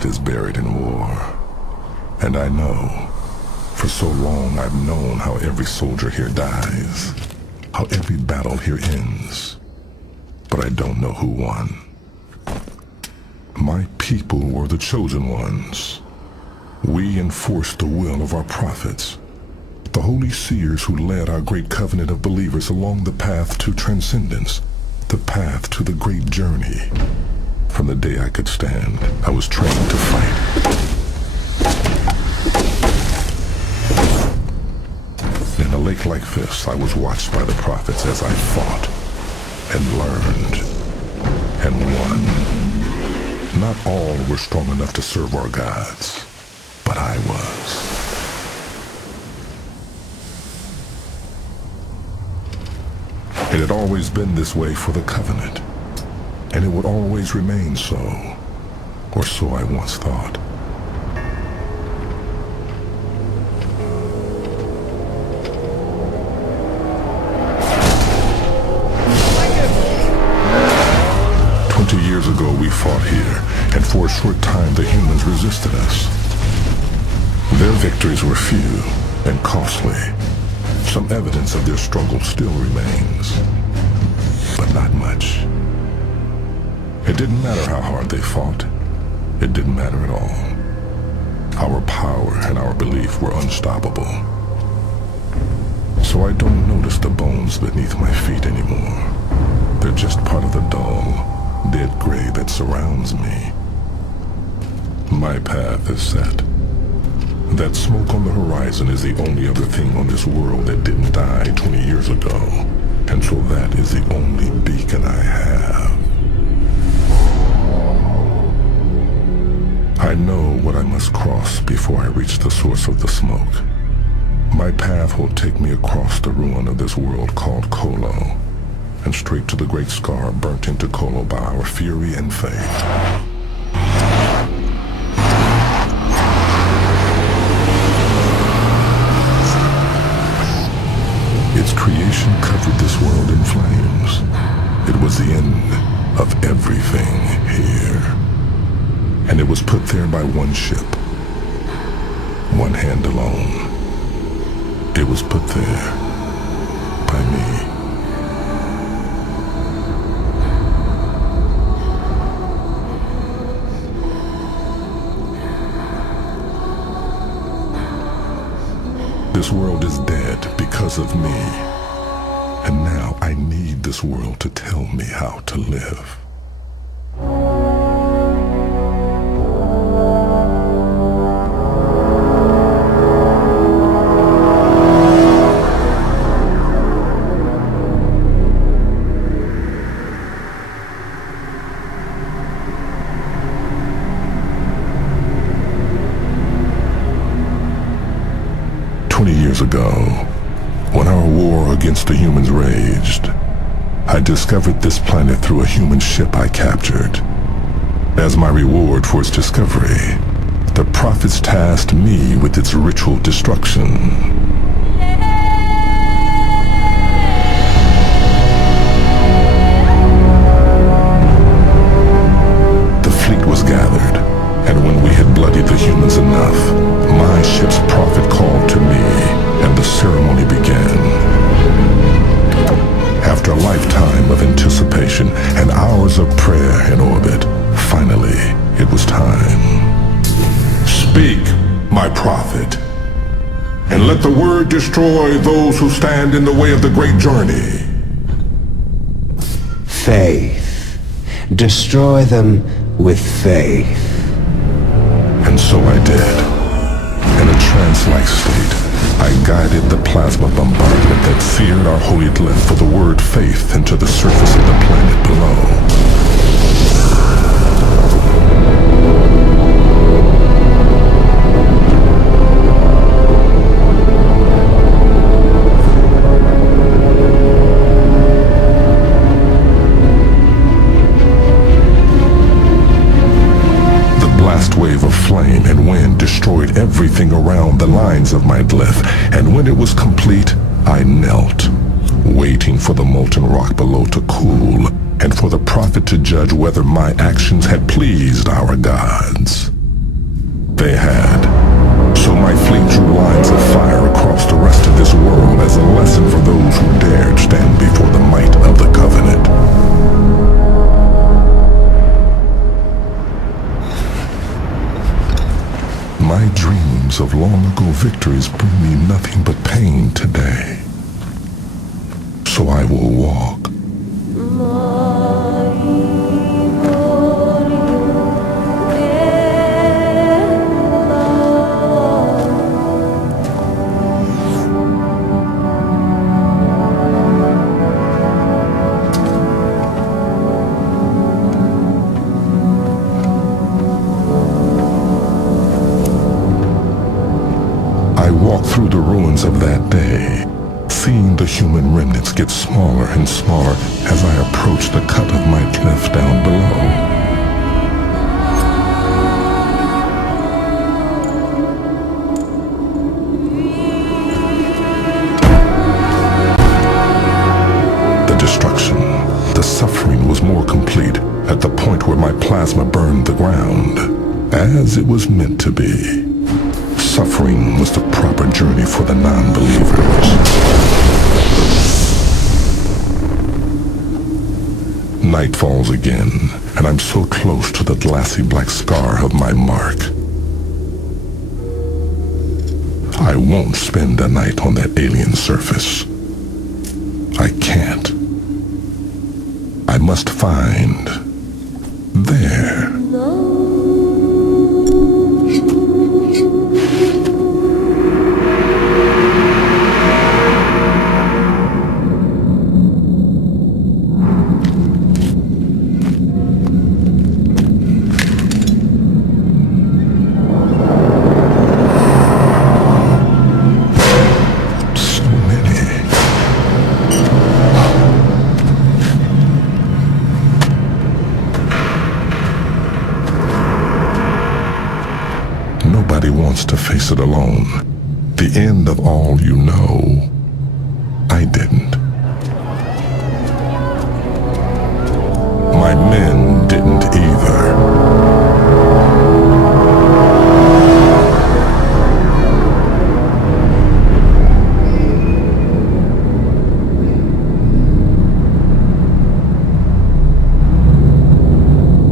planet is buried in war. And I know, for so long I've known how every soldier here dies, how every battle here ends. But I don't know who won. My people were the chosen ones. We enforced the will of our prophets, the holy seers who led our great covenant of believers along the path to transcendence, the path to the great journey. From the day I could stand, I was trained to fight. In a lake like this, I was watched by the prophets as I fought and learned and won. Not all were strong enough to serve our gods, but I was. It had always been this way for the Covenant, and it would always remain so, or so I once thought. Years ago we fought here, and for a short time the humans resisted us. Their victories were few and costly. Some evidence of their struggle still remains, but not much. It didn't matter how hard they fought. It didn't matter at all. Our power and our belief were unstoppable. So I don't notice the bones beneath my feet anymore. They're just part of the dull, dead gray that surrounds me. My path is set. That smoke on the horizon is the only other thing on this world that didn't die 20 years ago. And so that is the only beacon I have. I know what I must cross before I reach the source of the smoke. My path will take me across the ruin of this world called Kolo, and straight to the great scar burnt into Kolo by our fury and faith. Its creation covered this world in flames. It was the end of everything here. And it was put there by one ship, one hand alone. It was put there by me. This world is dead because of me. And now I need this world to tell me how to live. 20 years ago, when our war against the humans raged, I discovered this planet through a human ship I captured. As my reward for its discovery, the prophets tasked me with its ritual destruction. The fleet was gathered, and when we had bloodied the humans enough, my ship's prophet called to me, and the ceremony began. After a lifetime of anticipation and hours of prayer in orbit, finally, it was time. Speak, my prophet, and let the word destroy those who stand in the way of the great journey. Faith. Destroy them with faith. And so I did. In a trance-like state, I guided the plasma bombardment that seared our holy glyph for the word faith into the surface of the planet below. Wave of flame and wind destroyed everything around the lines of my glyph, and when it was complete, I knelt, waiting for the molten rock below to cool, and for the prophet to judge whether my actions had pleased our gods. They had. So my fleet drew lines of fire across the rest of this world as a lesson for those who dared stand before the might of the Covenant. My dreams of long-ago victories bring me nothing but pain today. So I will walk. I walk through the ruins of that day, seeing the human remnants get smaller and smaller as I approach the cut of my cliff down below. The destruction, the suffering was more complete at the point where my plasma burned the ground, as it was meant to be. Suffering was the proper journey for the non-believers. Night falls again, and I'm so close to the glassy black scar of my mark. I won't spend a night on that alien surface. I can't. I must find there. Nobody wants to face it alone. The end of all you know. I didn't.